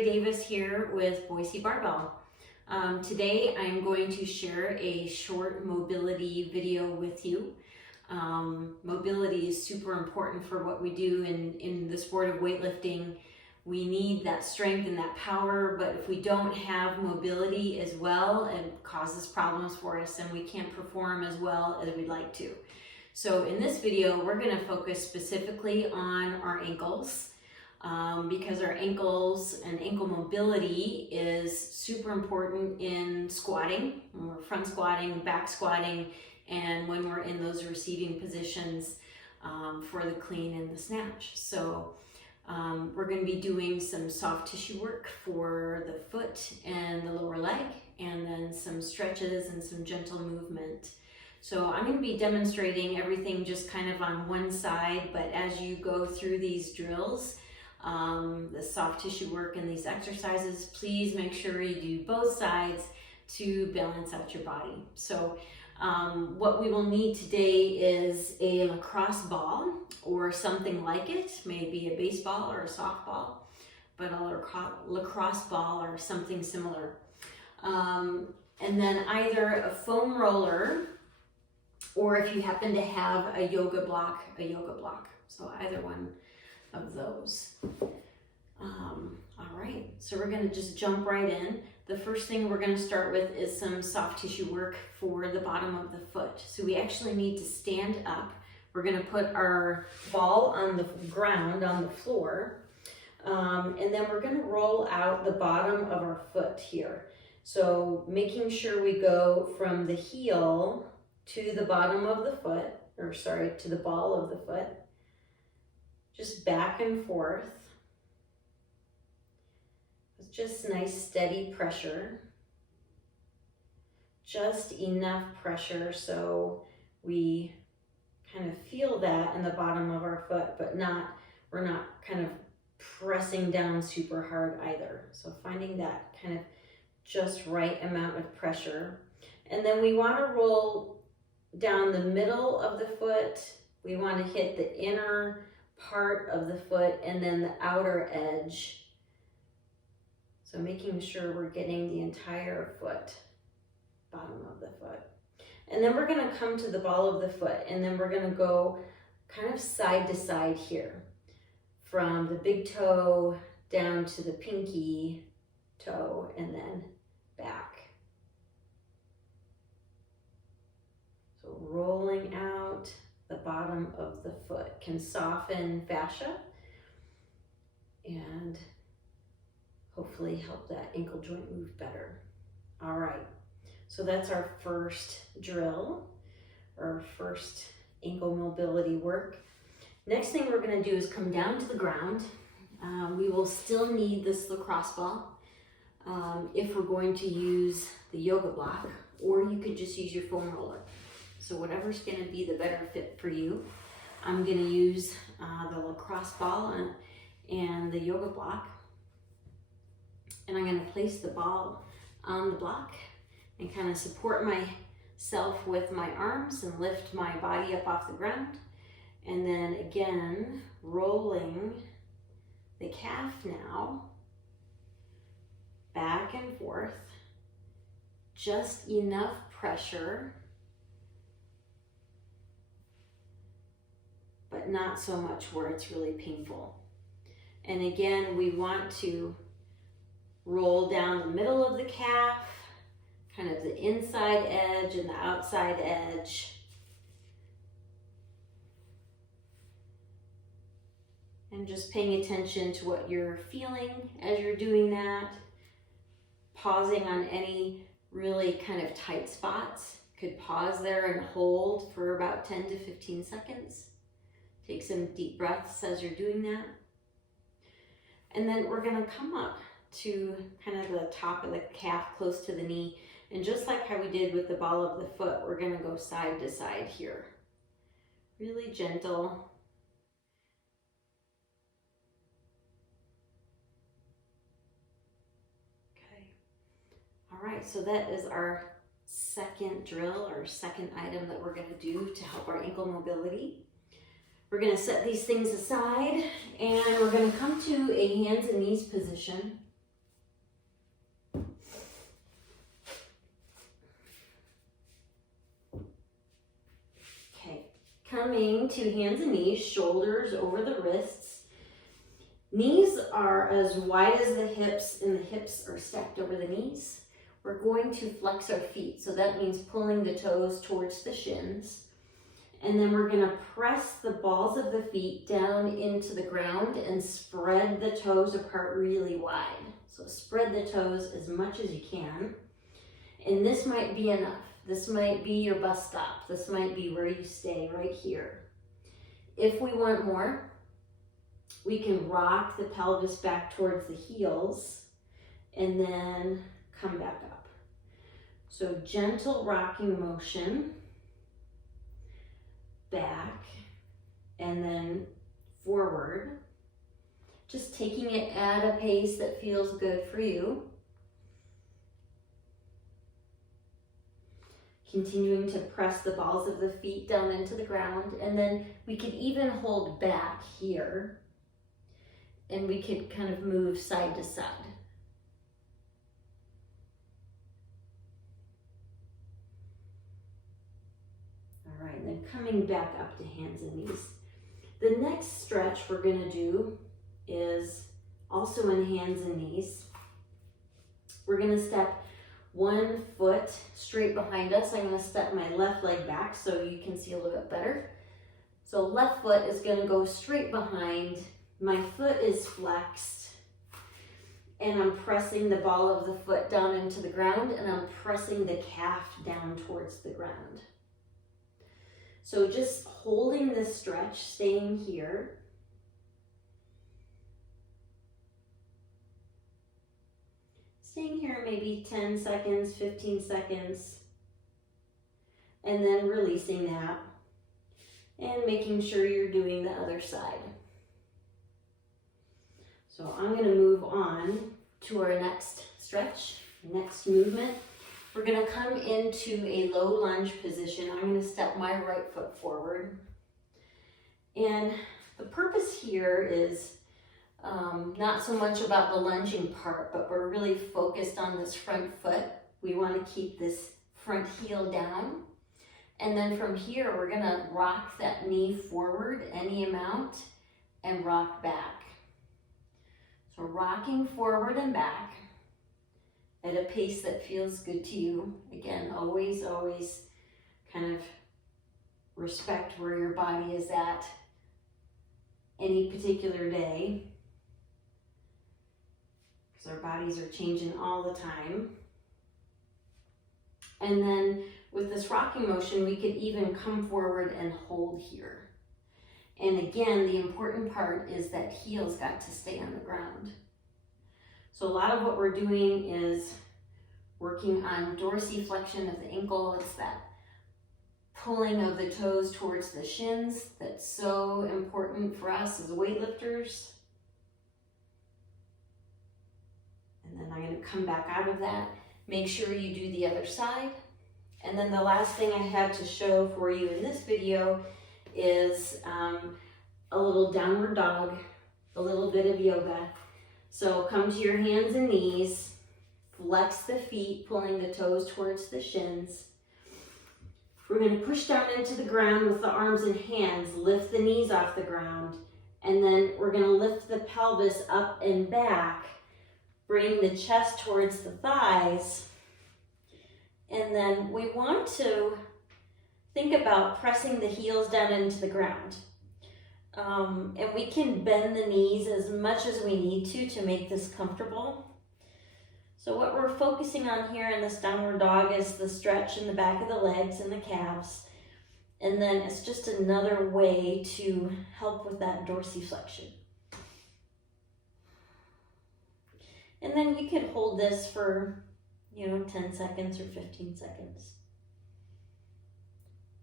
Sherry Davis here with Boise Barbell. Today I'm going to share a short mobility video with you. Mobility is super important for what we do in the sport of weightlifting. We need that strength and that power, but if we don't have mobility as well, it causes problems for us and we can't perform as well as we'd like to. So in this video, we're going to focus specifically on our ankles. Because our ankles and ankle mobility is super important in squatting, when we're front squatting, back squatting, and when we're in those receiving positions for the clean and the snatch. So we're going to be doing some soft tissue work for the foot and the lower leg, and then some stretches and some gentle movement. So I'm going to be demonstrating everything just kind of on one side, but as you go through these drills, the soft tissue work and these exercises, please make sure you do both sides to balance out your body. So what we will need today is a lacrosse ball or something like it, maybe a baseball or a softball, but a lacrosse ball or something similar. And then either a foam roller, or if you happen to have a yoga block, So either one of those. All right, so we're going to just jump right in. The first thing we're going to start with is some soft tissue work for the bottom of the foot. So we actually need to stand up. We're going to put our ball on the ground, on the floor, and then we're going to roll out the bottom of our foot here. So making sure we go from the heel to the bottom of the foot, to the ball of the foot, just back and forth. With just nice steady pressure. Just enough pressure so we kind of feel that in the bottom of our foot, but we're not kind of pressing down super hard either. So finding that kind of just right amount of pressure. And then we want to roll down the middle of the foot. We want to hit the inner part of the foot and then the outer edge. So making sure we're getting the entire foot, bottom of the foot. And then we're going to come to the ball of the foot, and then we're going to go kind of side to side here, from the big toe down to the pinky toe and then back. So rolling out the bottom of the foot can soften fascia and hopefully help that ankle joint move better. All right, so that's our first drill, our first ankle mobility work. Next thing we're going to do is come down to the ground. We will still need this lacrosse ball if we're going to use the yoga block, or you could just use your foam roller. So whatever's going to be the better fit for you. I'm going to use the lacrosse ball and the yoga block. And I'm going to place the ball on the block and kind of support myself with my arms and lift my body up off the ground. And then again, rolling the calf now back and forth. Just enough pressure, but not so much where it's really painful. And again, we want to roll down the middle of the calf, kind of the inside edge and the outside edge. And just paying attention to what you're feeling as you're doing that. Pausing on any really kind of tight spots. Could pause there and hold for about 10 to 15 seconds. Take some deep breaths as you're doing that. And then we're going to come up to kind of the top of the calf close to the knee. And just like how we did with the ball of the foot, we're going to go side to side here. Really gentle. Okay. All right, so that is our second drill or second item that we're going to do to help our ankle mobility. We're going to set these things aside and we're going to come to a hands and knees position. coming to hands and knees, shoulders over the wrists. Knees are as wide as the hips, and the hips are stacked over the knees. We're going to flex our feet, so that means pulling the toes towards the shins. And then we're going to press the balls of the feet down into the ground and spread the toes apart really wide. So spread the toes as much as you can. And this might be enough. This might be your bus stop. This might be where you stay, right here. If we want more, we can rock the pelvis back towards the heels and then come back up. So gentle rocking motion, back, and then forward. Just taking it at a pace that feels good for you. Continuing to press the balls of the feet down into the ground, and then we could even hold back here, and we could kind of move side to side. All right, then coming back up to hands and knees. The next stretch we're going to do is also in hands and knees. We're going to step one foot straight behind us. I'm going to step my left leg back so you can see a little bit better. So left foot is going to go straight behind. My foot is flexed, and I'm pressing the ball of the foot down into the ground, and I'm pressing the calf down towards the ground. So just holding this stretch, staying here. Staying here maybe 10 seconds, 15 seconds, and then releasing that and making sure you're doing the other side. So I'm going to move on to our next stretch, next movement. We're going to come into a low lunge position. I'm going to step my right foot forward. And the purpose here is not so much about the lunging part, but we're really focused on this front foot. We want to keep this front heel down. And then from here, we're going to rock that knee forward any amount and rock back. So rocking forward and back at a pace that feels good to you. Again, always kind of respect where your body is at any particular day, because our bodies are changing all the time. And then with this rocking motion, we could even come forward and hold here. And again, the important part is that heel's got to stay on the ground. So a lot of what we're doing is working on dorsiflexion of the ankle. It's that pulling of the toes towards the shins that's so important for us as weightlifters. And then I'm going to come back out of that. Make sure you do the other side. And then the last thing I have to show for you in this video is a little downward dog, a little bit of yoga. So come to your hands and knees, flex the feet, pulling the toes towards the shins. We're going to push down into the ground with the arms and hands, lift the knees off the ground, and then we're going to lift the pelvis up and back, bring the chest towards the thighs, and then we want to think about pressing the heels down into the ground. And we can bend the knees as much as we need to make this comfortable. So what we're focusing on here in this downward dog is the stretch in the back of the legs and the calves. And then it's just another way to help with that dorsiflexion. And then you can hold this for, 10 seconds or 15 seconds.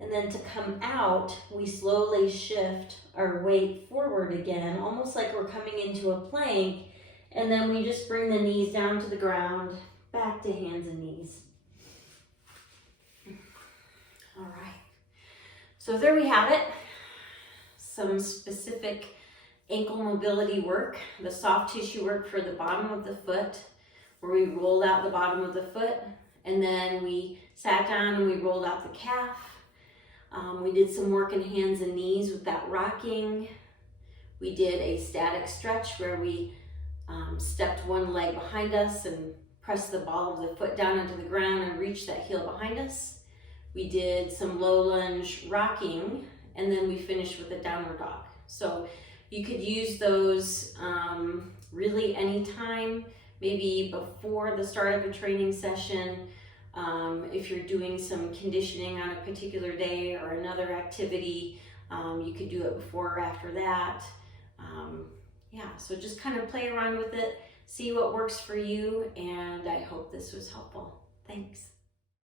And then to come out, we slowly shift our weight forward again, almost like we're coming into a plank. And then we just bring the knees down to the ground, back to hands and knees. All right. So there we have it. Some specific ankle mobility work, the soft tissue work for the bottom of the foot, where we rolled out the bottom of the foot, and then we sat down and we rolled out the calf. We did some work in hands and knees with that rocking. We did a static stretch where we stepped one leg behind us and pressed the ball of the foot down into the ground and reached that heel behind us. We did some low lunge rocking, and then we finished with a downward dog. So you could use those really anytime, maybe before the start of a training session. If you're doing some conditioning on a particular day or another activity, you could do it before or after that. Yeah, so just kind of play around with it, see what works for you, and I hope this was helpful. Thanks.